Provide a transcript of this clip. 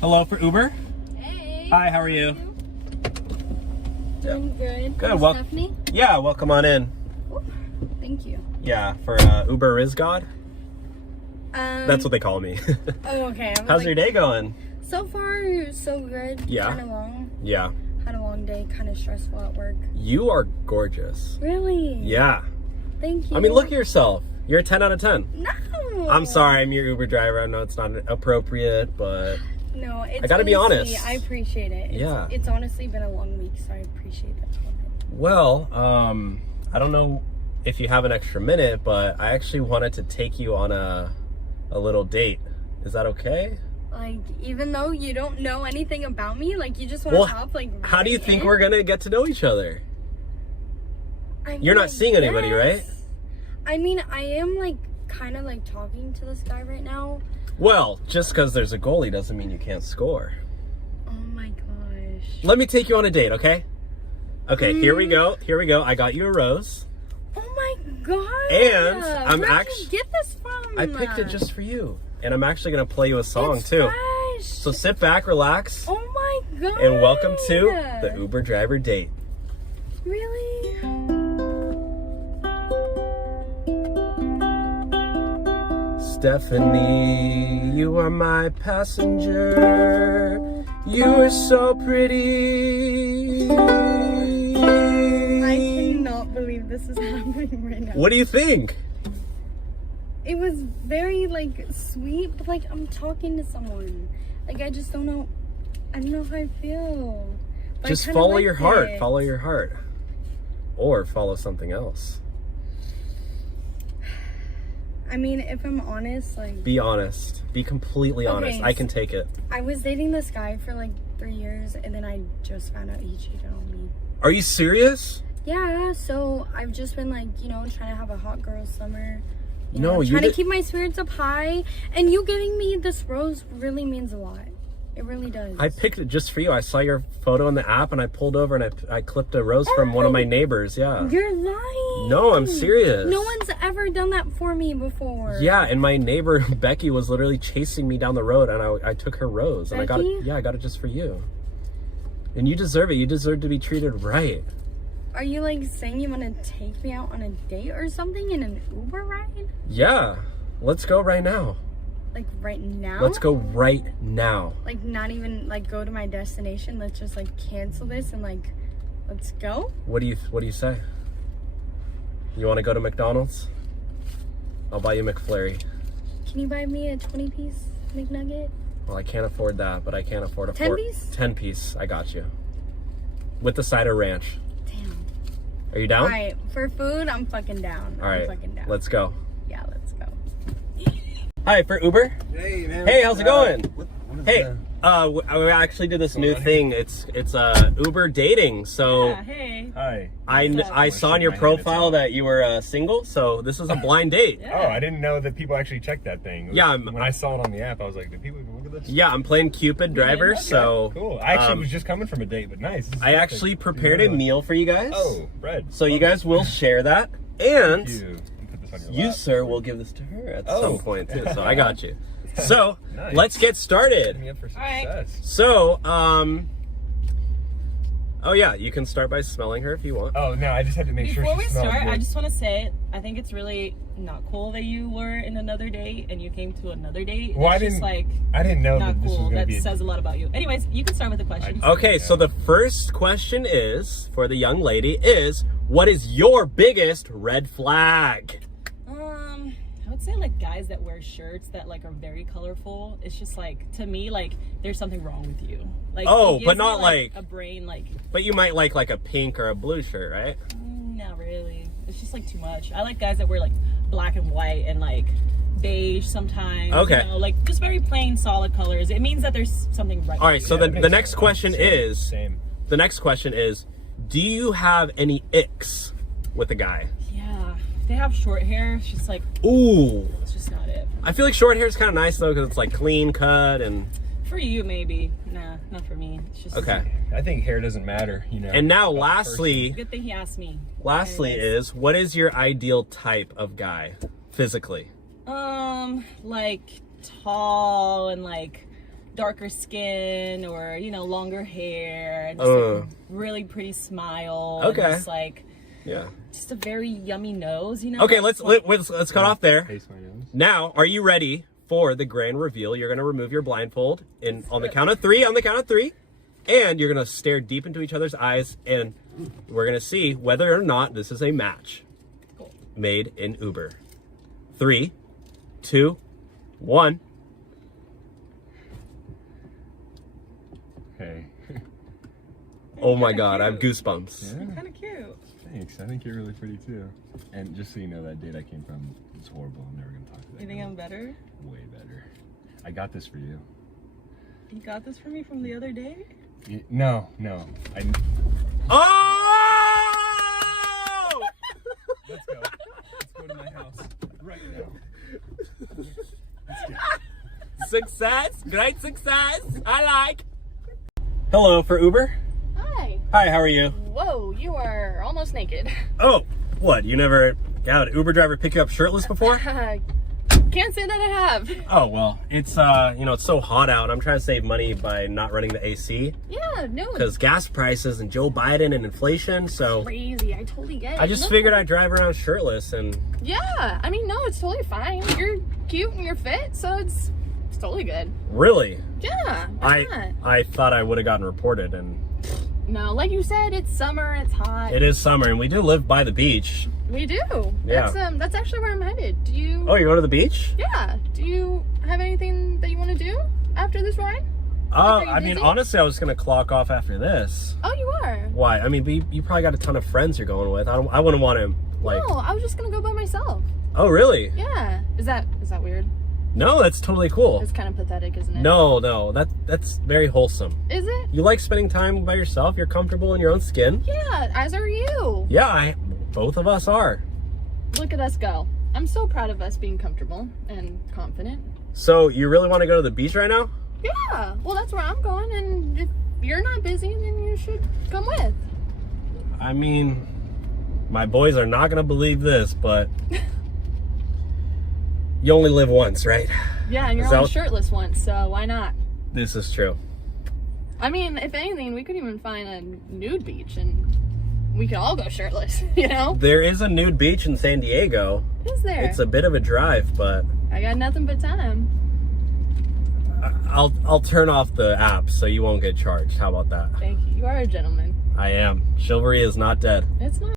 Hello for Uber. Hey. Hi, how are you? Doing good. Good. Well, Stephanie? yeah, welcome on in. Ooh, thank you. Yeah, for Uber is God. That's what they call me. Oh, okay. How's your day going? So far, so good. Yeah. Kind of long. Yeah. Had a long day. Kind of stressful at work. You are gorgeous. Really? Yeah. Thank you. I mean, look at yourself. You're a 10 out of 10. No. I'm sorry, I'm your Uber driver. I know it's not appropriate, but No, it's I gotta be honestly, honest. I appreciate it. Yeah. It's honestly been a long week, so I appreciate that. well, I don't know if you have an extra minute, but I actually wanted to take you on a little date. Is that okay? Like, even though you don't know anything about me, like, you just want to hop, like, how do you right think in? we're gonna get to know each other? I You're mean, not seeing anybody, right? I mean, I am, like, kind of, like, talking to this guy right now. Well, just because there's a goalie doesn't mean you can't score. Oh, my gosh. Let me take you on a date, okay? Okay, here we go. Here we go. I got you a rose. Oh, my God. And I'm Where'd actually... you get this from? I picked it just for you. And I'm actually going to play you a song, It's too. fresh. So sit back, relax, Oh, my God. and welcome to the Uber driver date. Really? Stephanie, you are my passenger. You are so pretty. I cannot believe this is happening right now. What do you think? It was very, like, sweet, but, like, I'm talking to someone. Like, I just don't know. I don't know how I feel. But Just I kinda follow your liked heart. it. Follow your heart. Or follow something else. I mean, if I'm honest, like... Be honest. Be completely honest. Okay, I can take it. I was dating this guy for, like, 3 years, and then I just found out he cheated on me. Are you serious? Yeah, so I've just been, like, you know, trying to have a hot girl summer. No, you trying to did- keep my spirits up high. And you giving me this rose really means a lot. It really does. I picked it just for you. I saw your photo in the app and I pulled over and I clipped a rose from one of my neighbors. Yeah. You're lying. No, I'm serious. No one's ever done that for me before. Yeah, and my neighbor Becky was literally chasing me down the road and I took her rose and I got it. Becky? Yeah, I got it just for you. And you deserve it. You deserve to be treated right. Are you, like, saying you want to take me out on a date or something in an Uber ride? Yeah. Let's go right now. Like, right now? Let's go right now. Like, not even, like, go to my destination. Let's just, like, cancel this and, like, let's go? What do you say? You want to go to McDonald's? I'll buy you a McFlurry. Can you buy me a 20-piece McNugget? Well, I can't afford that, but I can't afford a 10-piece? 10-piece. I got you. With the side of ranch. Damn. Are you down? All right, for food, I'm fucking down. All right. I'm fucking down. Let's go. Yeah, let's go. Hi, for Uber. Hey, man. Hey, how's it going? What is Hey, that? we actually did this new on thing. It's Uber dating. So Hey. Hi. I saw in your profile that you were single. So this is a blind date. Oh, I didn't know that people actually checked that thing. Yeah, When I saw it on the app, I was like, did people even look at this? Yeah, I'm playing Cupid driver. Okay, So cool. I actually was just coming from a date, but nice. This is I perfect. actually prepared a meal for you guys. Oh, bread. So you guys will share that, and Thank you. Put this on your you, lap. sir, will give this to her at Oh. some point too. So I got you. So Nice. let's get started. Setting me up for right. success. So, oh yeah, you can start by smelling her if you want. Oh, no, I just had to make Before sure we she smelled start, good. I just want to say I think it's really not cool that you were in another date and you came to another date. Well, That's I just like didn't know not that this was cool. going to That be... says a lot about you. Anyways, you can start with the questions. Okay, so the first question is, for the young lady, is what is your biggest red flag? I would say like guys that wear shirts that like are very colorful. It's just like, to me, like there's something wrong with you. Like, Oh, it gives but me, not like- a brain like. But you might like a pink or a blue shirt, right? Not really. It's just like too much. I like guys that wear like black and white and like beige sometimes. Okay. You know, like just very plain, solid colors. It means that there's something right. All right, with so you. Yeah, the that makes next sense. question is, Same. the next question is, do you have any icks with a guy? Yeah. If they have short hair, it's just like, Ooh. it's just not it. I feel like short hair is kind of nice though, because it's like clean cut and... For you, maybe. Nah, not for me. It's just Okay. I think hair doesn't matter, you know. And now about the lastly, Good thing he asked me. lastly Anyways. is, what is your ideal type of guy, physically? Like tall and like darker skin or, you know, longer hair, just a really pretty smile. Okay. And just like, Yeah. just a very yummy nose, you know? Okay, let's cut off there. Face my nose. Now, are you ready for the grand reveal? You're going to remove your blindfold on the count of three, and you're going to stare deep into each other's eyes, and we're going to see whether or not this is a match. Cool. Made in Uber. 3, 2, 1. Hey. Oh my God, I have goosebumps. Yeah. Kind of cute. Thanks. I think you're really pretty too. And just so you know, that date I came from was horrible. I'm never gonna talk to that. You think girl. I'm better? Way better. I got this for you. You got this for me from the other day? No. Oh! Let's go. Let's go to my house right now. Success, great success. I like. Hello for Uber. Hi. Hi, how are you? Whoa, you are almost naked. Oh, what? You never got an Uber driver pick you up shirtless before? Can't say that I have. Oh, well, it's, it's so hot out. I'm trying to save money by not running the AC. Yeah, no. Because gas prices and Joe Biden and inflation, so... Crazy, I totally get it. I just Look. figured I'd drive around shirtless and... Yeah, I mean, no, it's totally fine. You're cute and you're fit, so it's totally good. Really? Yeah, why not? I thought I would have gotten reported, and... No, like you said, it's summer, it's hot. It is summer, and we do live by the beach. We do. Yeah. That's actually where I'm headed. Do you... Oh, you're going to the beach? Yeah. Do you have anything that you want to do after this ride? Are you I mean, busy? honestly, I was going to clock off after this. Oh, you are? Why? I mean, you probably got a ton of friends you're going with. I wouldn't want to, like... No, I was just going to go by myself. Oh, really? Yeah. Is that weird? No, that's totally cool. It's kind of pathetic, isn't it? No, that's very wholesome. Is it? You like spending time by yourself? You're comfortable in your own skin? Yeah, as are you. Yeah, both of us are. Look at us go. I'm so proud of us being comfortable and confident. So, you really want to go to the beach right now? Yeah, well, that's where I'm going, and if you're not busy, then you should come with. I mean, my boys are not going to believe this, but you only live once, right? Yeah, and you're Is that only what- shirtless once, so why not? This is true. I mean, if anything, we could even find a nude beach, and we could all go shirtless, you know? There is a nude beach in San Diego. Is there? It's a bit of a drive, but I got nothing but time. I'll turn off the app so you won't get charged. How about that? Thank you. You are a gentleman. I am. Chivalry is not dead. It's not.